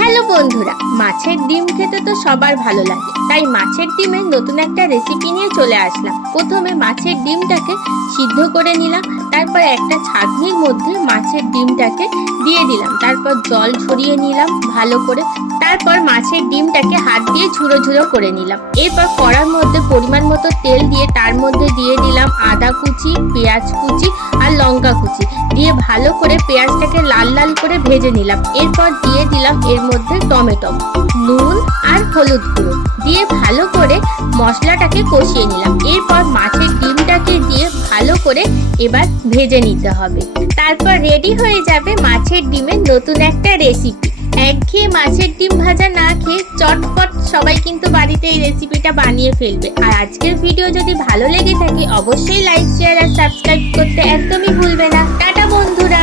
Hello বন্ধুরা, মাছের ডিম খেতে তো সবার ভালো লাগে, তাই মাছের ডিমের নতুন একটা রেসিপি নিয়ে চলে আসলাম। প্রথমে মাছের ডিমটাকে সিদ্ধ করে নিলাম, তারপর একটা ছাঁকনির মধ্যে মাছের ডিমটাকে দিয়ে দিলাম, তারপর জল ঝরিয়ে নিলাম ভালো করে। তারপর মাছের ডিমটাকে হাত দিয়ে ঝুড়ো ঝুড়ো করে নিলাম। এরপর কড়ার মধ্যে পরিমাণ মতো তেল দিয়ে তার মধ্যে দিয়ে দিলাম আদা কুচি, পেঁয়াজ কুচি আর লঙ্কা কুচি দিয়ে ভালো করে পেঁয়াজটাকে লাল লাল করে ভেজে নিলাম। এরপর দিয়ে দিলাম এর মধ্যে টমেটো, নুন আর হলুদ গুঁড়ো দিয়ে ভালো করে মশলাটাকে কষিয়ে নিলাম। এরপর মাছের ডিমটাকে দিয়ে ভালো করে এবার ভেজে নিতে হবে। তারপর রেডি হয়ে যাবে মাছের ডিমের নতুন একটা রেসিপি। একঘেয়ে মাছের ডিম ভাজা না খেয়ে চটপট সবাই কিন্তু বাড়িতে এই রেসিপিটা বানিয়ে ফেলবে। আর আজকের ভিডিও যদি ভালো লেগে থাকে অবশ্যই লাইক, শেয়ার আর সাবস্ক্রাইব করতে একদমই ভুলবে না। টাটা বন্ধুরা।